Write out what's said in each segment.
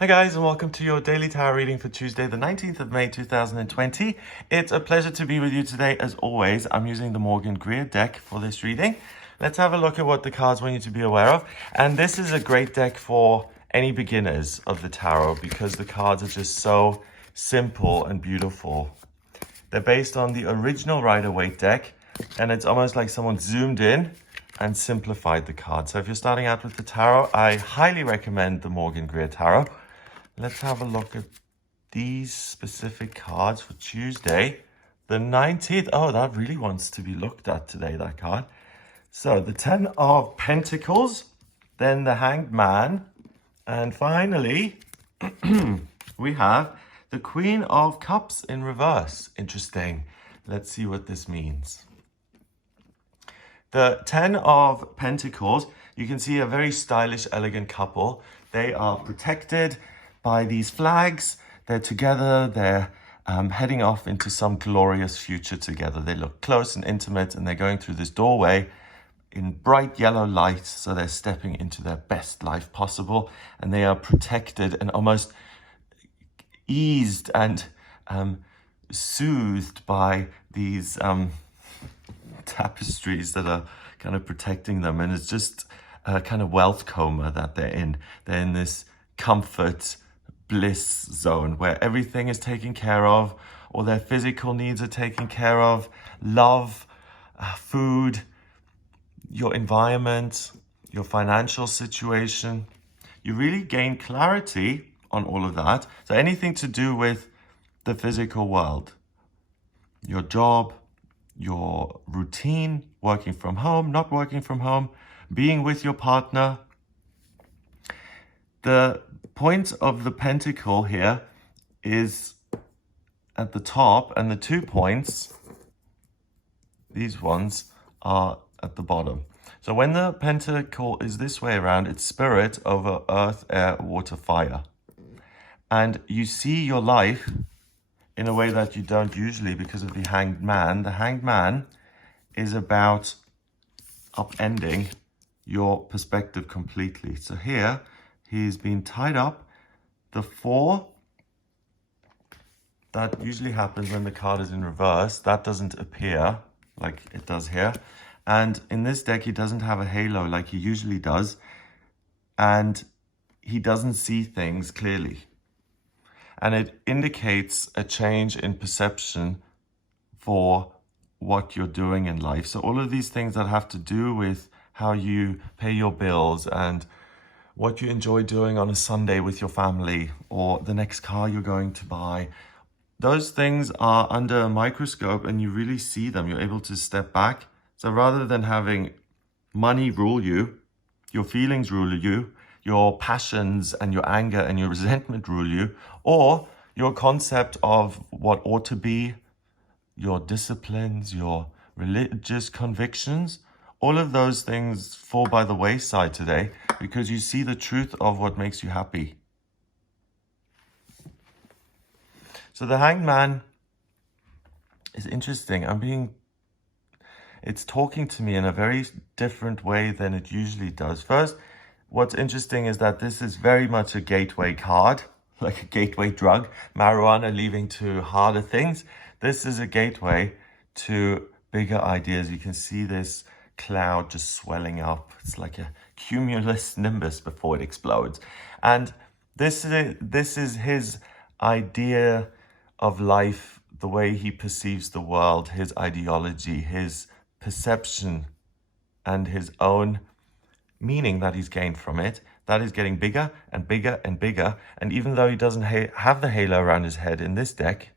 Hi guys, and welcome to your daily tarot reading for Tuesday, the 19th of May 2020. It's a pleasure to be with you today. As always, I'm using the Morgan Greer deck for this reading. Let's have a look at what the cards want you to be aware of. And this is a great deck for any beginners of the tarot because the cards are just so simple and beautiful. They're based on the original Rider-Waite deck, and it's almost like someone zoomed in and simplified the cards. So if you're starting out with the tarot, I highly recommend the Morgan Greer tarot. Let's have a look at these specific cards for Tuesday, the 19th. Oh, that really wants to be looked at today, that card. So the 10 of Pentacles, then the Hanged Man, and finally, we have the Queen of Cups in reverse. Interesting. Let's see what this means. The 10 of Pentacles, you can see a very stylish, elegant couple. They are protected by these flags. They're together. They're heading off into some glorious future together. They look close and intimate, and they're going through this doorway in bright yellow light. So they're stepping into their best life possible, and they are protected and almost eased and soothed by these tapestries that are kind of protecting them. And it's just a kind of wealth coma that they're in. They're in this comfort bliss zone where everything is taken care of, all their physical needs are taken care of, love, food, your environment, your financial situation. You really gain clarity on all of that. So anything to do with the physical world, your job, your routine, working from home, not working from home, being with your partner. The point of the pentacle here is at the top, and the 2 points, these ones, are at the bottom. So when the pentacle is this way around, it's spirit over earth, air, water, fire. And you see your life in a way that you don't usually because of the Hanged Man. The Hanged Man is about upending your perspective completely. So here, he's been tied up. The 4, that usually happens when the card is in reverse. That doesn't appear like it does here. And in this deck, he doesn't have a halo like he usually does. And he doesn't see things clearly. And it indicates a change in perception for what you're doing in life. So all of these things that have to do with how you pay your bills and what you enjoy doing on a Sunday with your family, or the next car you're going to buy, those things are under a microscope and you really see them. You're able to step back. So rather than having money rule you, your feelings rule you, your passions and your anger and your resentment rule you, or your concept of what ought to be, your disciplines, your religious convictions, all of those things fall by the wayside today because you see the truth of what makes you happy. So the Hanged Man is interesting. It's talking to me in a very different way than it usually does. First, what's interesting is that this is very much a gateway card, like a gateway drug, marijuana leading to harder things. This is a gateway to bigger ideas. You can see this cloud just swelling up. It's like a cumulus nimbus before it explodes. And this is his idea of life, the way he perceives the world, his ideology, his perception, and his own meaning that he's gained from it. That is getting bigger and bigger and bigger. And even though he doesn't have the halo around his head in this deck,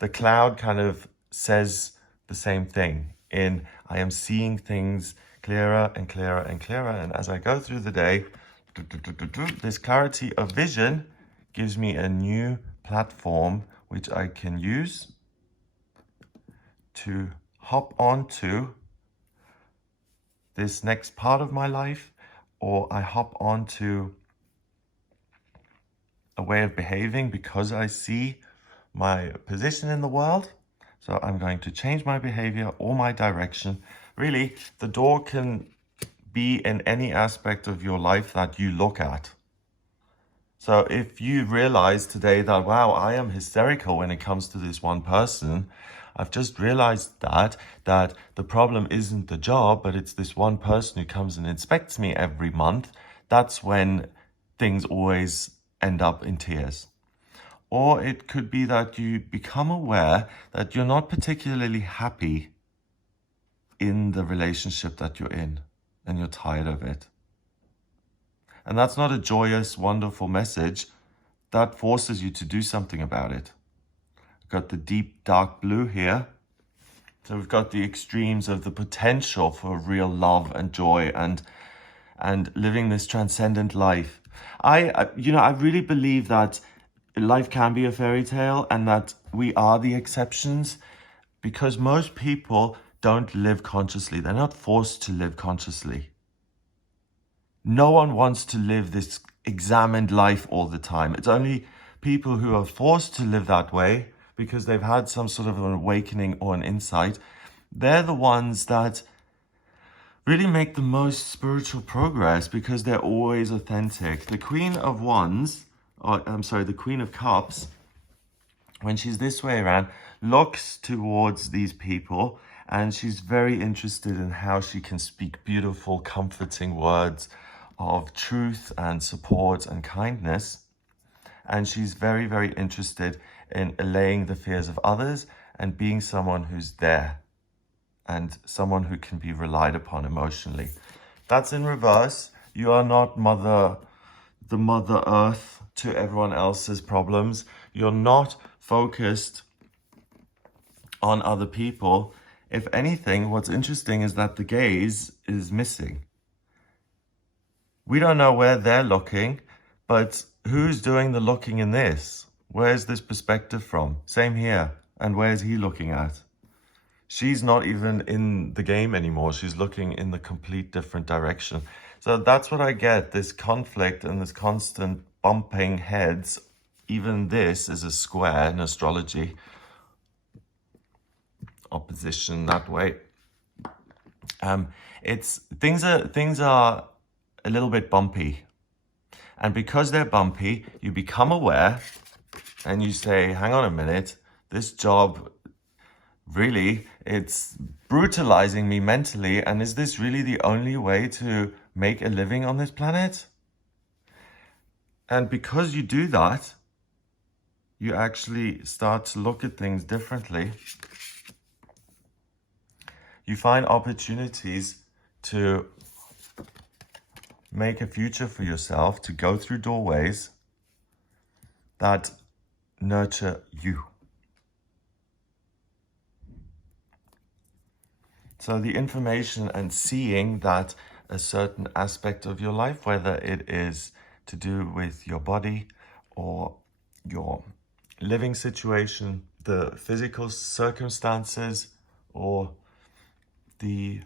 the cloud kind of says the same thing in, I am seeing things clearer and clearer and clearer. And as I go through the day, this clarity of vision gives me a new platform which I can use to hop onto this next part of my life, or I hop onto a way of behaving because I see my position in the world. So I'm going to change my behavior or my direction. Really, the door can be in any aspect of your life that you look at. So if you realize today that, wow, I am hysterical when it comes to this one person, I've just realized that the problem isn't the job, but it's this one person who comes and inspects me every month. That's when things always end up in tears. Or it could be that you become aware that you're not particularly happy in the relationship that you're in and you're tired of it. And that's not a joyous, wonderful message. That forces you to do something about it. We've got the deep dark blue here. So we've got the extremes of the potential for real love and joy and living this transcendent life. I really believe that life can be a fairy tale and that we are the exceptions, because most people don't live consciously. They're not forced to live consciously. No one wants to live this examined life all the time. It's only people who are forced to live that way because they've had some sort of an awakening or an insight. They're the ones that really make the most spiritual progress because they're always authentic. The Queen of Wands, the Queen of Cups, when she's this way around, looks towards these people and she's very interested in how she can speak beautiful, comforting words of truth and support and kindness. And she's very, very interested in allaying the fears of others and being someone who's there and someone who can be relied upon emotionally. That's in reverse. You are not the Mother Earth to everyone else's problems. You're not focused on other people. If anything, what's interesting is that the gaze is missing. We don't know where they're looking, but who's doing the looking in this? Where's this perspective from? Same here. And where's he looking at? She's not even in the game anymore. She's looking in the complete different direction. So that's what I get, this conflict and this constant bumping heads. Even this is a square in astrology. Opposition that way. Things are a little bit bumpy. And because they're bumpy, you become aware and you say, hang on a minute, this job, really, it's brutalizing me mentally. And is this really the only way to make a living on this planet? And because you do that, you actually start to look at things differently. You find opportunities to make a future for yourself, to go through doorways that nurture you. So the information and seeing that a certain aspect of your life, whether it is to do with your body or your living situation, the physical circumstances, or the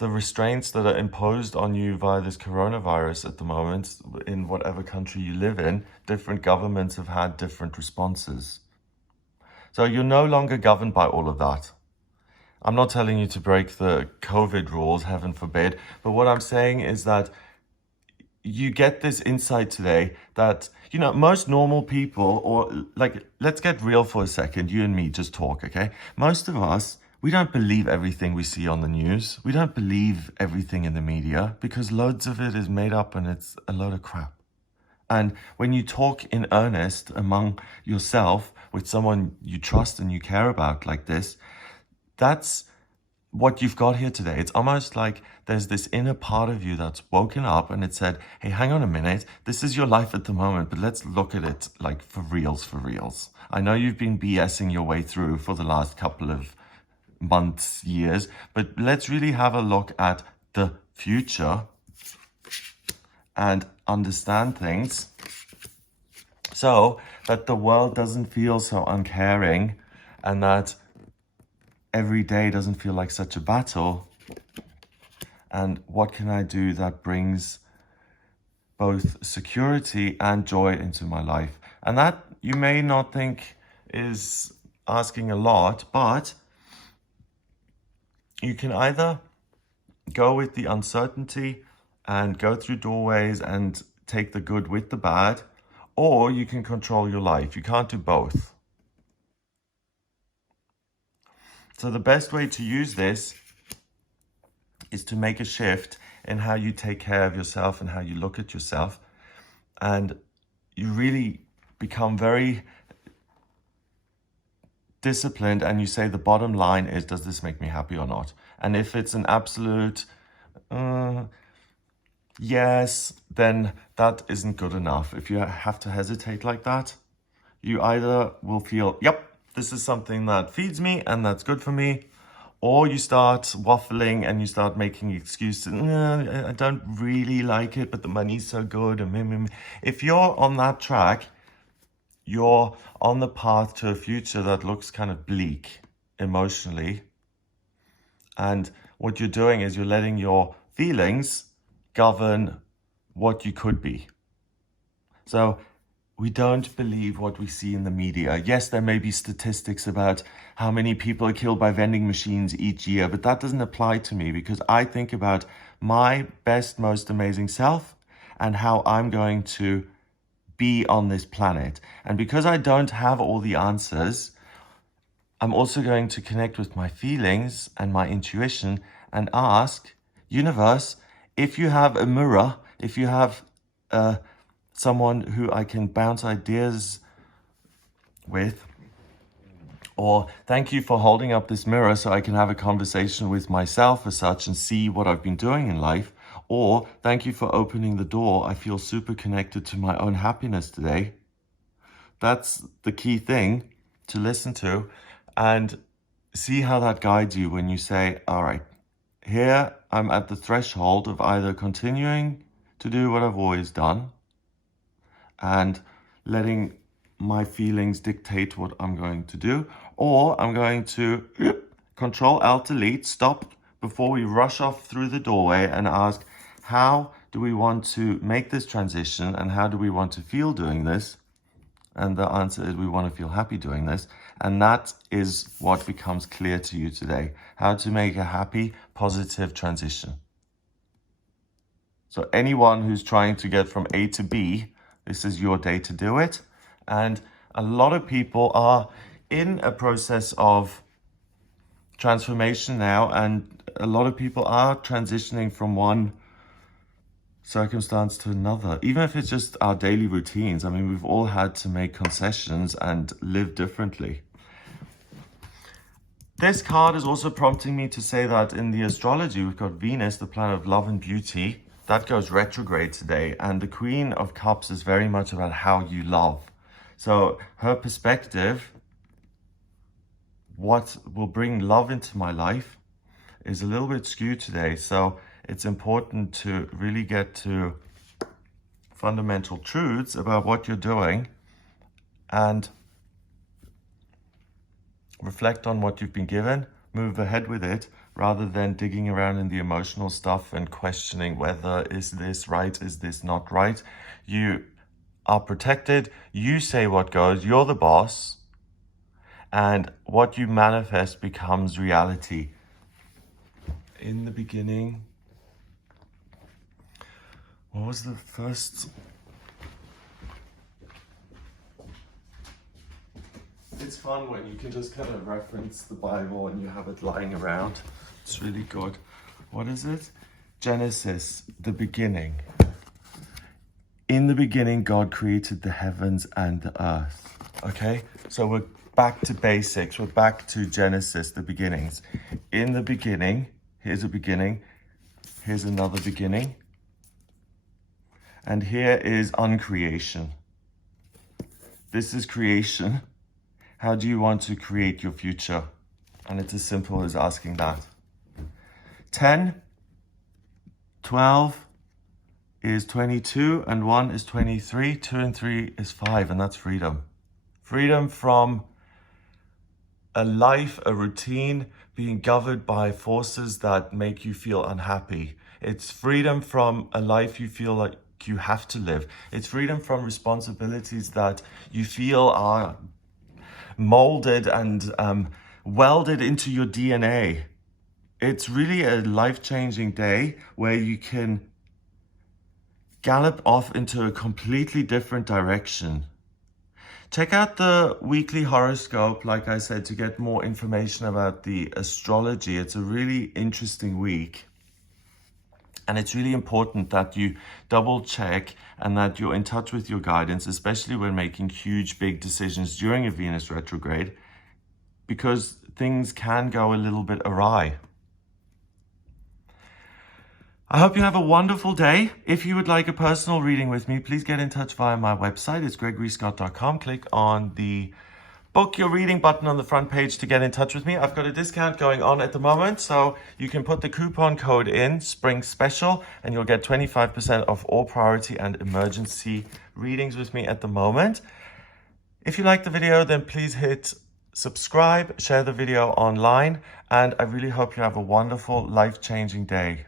restraints that are imposed on you via this coronavirus at the moment, in whatever country you live in, different governments have had different responses. So you're no longer governed by all of that. I'm not telling you to break the COVID rules, heaven forbid, but what I'm saying is that you get this insight today that, most normal people, or let's get real for a second, you and me just talk, okay? Most of us, we don't believe everything we see on the news. We don't believe everything in the media because loads of it is made up and it's a load of crap. And when you talk in earnest among yourself with someone you trust and you care about like this, that's what you've got here today. It's almost like there's this inner part of you that's woken up and it said, hey, hang on a minute. This is your life at the moment, but let's look at it like for reals. I know you've been BSing your way through for the last couple of months, years, but let's really have a look at the future and understand things so that the world doesn't feel so uncaring and that every day doesn't feel like such a battle. And what can I do that brings both security and joy into my life? And that you may not think is asking a lot, but you can either go with the uncertainty and go through doorways and take the good with the bad, or you can control your life. You can't do both. So the best way to use this is to make a shift in how you take care of yourself and how you look at yourself. And you really become very disciplined, and you say the bottom line is, does this make me happy or not? And if it's an absolute yes, then that isn't good enough. If you have to hesitate like that, you either will feel, yep, this is something that feeds me and that's good for me, or you start waffling and you start making excuses. I don't really like it, but the money's so good. If you're on that track, you're on the path to a future that looks kind of bleak emotionally. And what you're doing is you're letting your feelings govern what you could be. So we don't believe what we see in the media. Yes, there may be statistics about how many people are killed by vending machines each year, but that doesn't apply to me, because I think about my best, most amazing self and how I'm going to be on this planet. And because I don't have all the answers, I'm also going to connect with my feelings and my intuition and ask, universe, if you have a mirror, if you have someone who I can bounce ideas with, or thank you for holding up this mirror so I can have a conversation with myself as such and see what I've been doing in life, or thank you for opening the door. I feel super connected to my own happiness today. That's the key thing to listen to, and see how that guides you when you say, all right, here I'm at the threshold of either continuing to do what I've always done and letting my feelings dictate what I'm going to do, or I'm going to Control-Alt-Delete, stop before we rush off through the doorway and ask, how do we want to make this transition and how do we want to feel doing this? And the answer is we want to feel happy doing this. And that is what becomes clear to you today, how to make a happy, positive transition. So anyone who's trying to get from A to B, this is your day to do it. And a lot of people are in a process of transformation now, and a lot of people are transitioning from one circumstance to another, even if it's just our daily routines. I mean, we've all had to make concessions and live differently. This card is also prompting me to say that in the astrology, we've got Venus, the planet of love and beauty, that goes retrograde today. And the Queen of Cups is very much about how you love. So her perspective, what will bring love into my life, is a little bit skewed today. So it's important to really get to fundamental truths about what you're doing and reflect on what you've been given, move ahead with it, rather than digging around in the emotional stuff and questioning whether is this right, is this not right. You are protected, you say what goes, you're the boss, and what you manifest becomes reality. In the beginning, what was the first? It's fun when you can just kind of reference the Bible and you have it lying around. It's really good. What is it? Genesis, the beginning. In the beginning, God created the heavens and the earth. Okay, so we're back to basics. We're back to Genesis, the beginnings. In the beginning, here's a beginning. Here's another beginning. And here is uncreation. This is creation. How do you want to create your future? And it's as simple as asking that. 10, 12 is 22, and 1 is 23, 2 and 3 is 5, and that's freedom. Freedom from a life, a routine, being governed by forces that make you feel unhappy. It's freedom from a life you feel like you have to live. It's freedom from responsibilities that you feel are molded and welded into your DNA. It's really a life-changing day where you can gallop off into a completely different direction. Check out the weekly horoscope, like I said, to get more information about the astrology. It's a really interesting week. And it's really important that you double check and that you're in touch with your guidance, especially when making huge, big decisions during a Venus retrograde, because things can go a little bit awry. I hope you have a wonderful day. If you would like a personal reading with me, please get in touch via my website. It's gregoryscott.com. Click on the book your reading button on the front page to get in touch with me. I've got a discount going on at the moment, so you can put the coupon code in, Spring Special, and you'll get 25% off all priority and emergency readings with me at the moment. If you like the video, then please hit subscribe, share the video online, and I really hope you have a wonderful, life-changing day.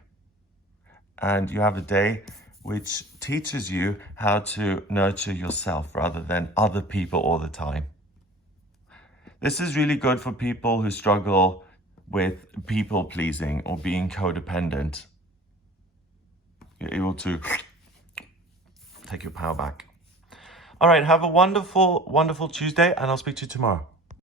And you have a day which teaches you how to nurture yourself rather than other people all the time. This is really good for people who struggle with people pleasing or being codependent. You're able to take your power back. All right, have a wonderful, wonderful Tuesday, and I'll speak to you tomorrow.